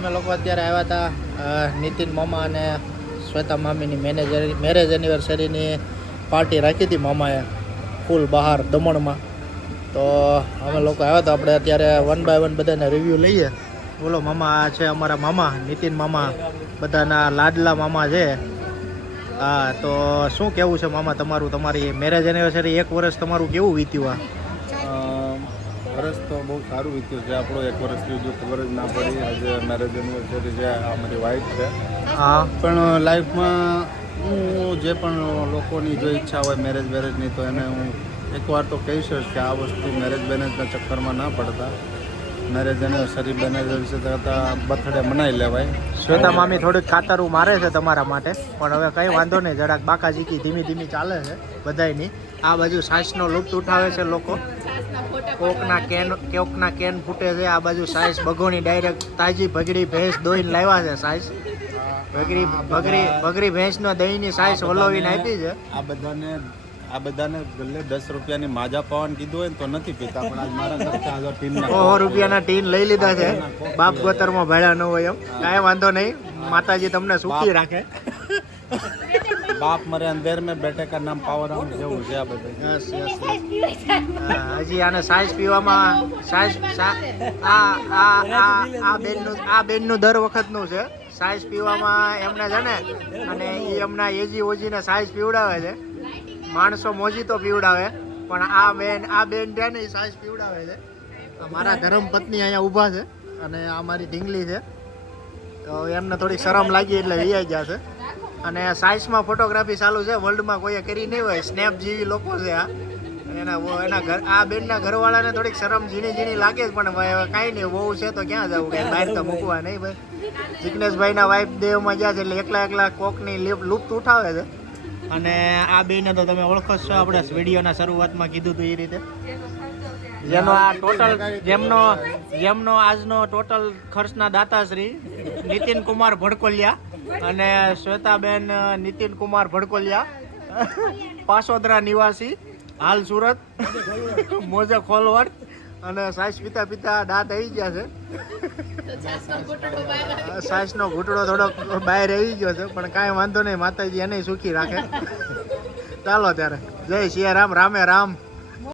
અમે લોકો અત્યારે આવ્યા હતા નીતિન મામા અને શ્વેતા મામીની મેરેજ એનિવર્સરીની પાર્ટી રાખી હતી મામાએ ફૂલ બહાર દમણમાં. તો અમે લોકો આવ્યા હતા. આપણે અત્યારે 1 by 1 બધાને રિવ્યૂ લઈએ. બોલો મામા, આ છે અમારા મામા નીતિન મામા, બધાના લાડલા મામા છે. હા, તો શું કેવું છે મામા તમારું? તમારી મેરેજ એનિવર્સરી 1 વર્ષ તમારું કેવું વીત્યું? વર્ષ તો બહુ સારું વીત્યું છે આપણું. 1 વર્ષ થયું ખબર જ ના પડી. આજે મેરેજ એનિવર્સરી છે, અમારી વાઈફ છે. હા, પણ લાઈફમાં હું જે પણ લોકોની જો ઈચ્છા હોય મેરેજની, તો એને હું એકવાર તો કહીશ કે આ વસ્તુ મેરેજના ચક્કરમાં ના પડતા. મેરેજ એનિવર્સરી કરતાં બર્થડે મનાવી લેવાય. શ્વેતા મામી થોડીક ખાતરું મારે છે તમારા માટે, પણ હવે કંઈ વાંધો નહીં. જરાક બાકાજીકી ધીમી ધીમી ચાલે છે બધાયની. આ બાજુ સાસનો લુપ્ત ઉઠાવે છે લોકો. કોકના કેન ફૂટે છે. આ બાજુ સાઈસ બગોની ડાયરેક્ટ તાજી ભગડી ભેંસ દોઈને લાવ્યા છે. સાઈસ બગરી ભેંસનો દહીંની સાઈસ વલોવીને આપી છે. આ બધાને ગલ્લે 10 રૂપિયાની માજા પાવાનું કીધું હોય ને તો નથી પીતા, પણ આજ મારા ઘરથી 100 રૂપિયાના ટીન લઈ લીધા છે. બાપ ગોતરમાં ભાડ્યા ન હોય એમ. કાંઈ વાંધો નહીં, માતાજી તમને સુખી રાખે. બાપ મરે અંધેર મેં બેટે કા નામ પાવર જેવું છે આ બધું. યસ. હજી આને સાઈઝ પીવામાં આ બેનનું દર વખતનું છે. સાઈઝ પીવામાં એમને છે ને, અને એ એમના એજી ઓજીને સાઈઝ પીવડાવે છે. માણસો મોજી તો પીવડાવે, પણ આ બેન છે ને એ સાઈઝ પીવડાવે છે. મારા ધર્મપત્ની અહીંયા ઊભા છે અને આ મારી ઢીંગલી છે. તો એમને થોડીક શરમ લાગી એટલે વીઆઈ જશે. અને સાયન્સમાં ફોટોગ્રાફી ચાલુ છે. વર્લ્ડમાં કોઈએ કરી નહીં હોય. સ્નેપ જેવી લોકો છે આ. આ બેનના ઘરવાળાને થોડીક શરમ ઝીણી લાગે જ, પણ કાંઈ નહીં, બહુ છે તો ક્યાં જવું, કાંઈ બહાર તો મૂકવા નહીં ભાઈ. જિગ્નેશભાઈના વાઇફ દેવમાં ગયા છે એટલે એકલા કોકની લુપ્ત ઉઠાવે છે. અને આ બેને તો તમે ઓળખો છો, આપણે વિડીયોના શરૂઆતમાં કીધું હતું એ રીતે. જેમનો આજનો ટોટલ ખર્ચના દાતાશ્રી નીતિન કુમાર ભડકોલિયા અને શ્વેતાબેન નીતિન કુમાર ભડકોલિયા, પાસોદરા નિવાસી, હાલ સુરત, મોજે ખોલવડ, અને સાઈસ પીતા દાંત આવી ગયા છે. સાઈસનો ઘૂંટડો થોડોક બહાર આવી ગયો છે, પણ કાંઈ વાંધો નહીં, માતાજી એને સુખી રાખે. ચાલો ત્યારે, જય સિયા રામ, રામે રામ.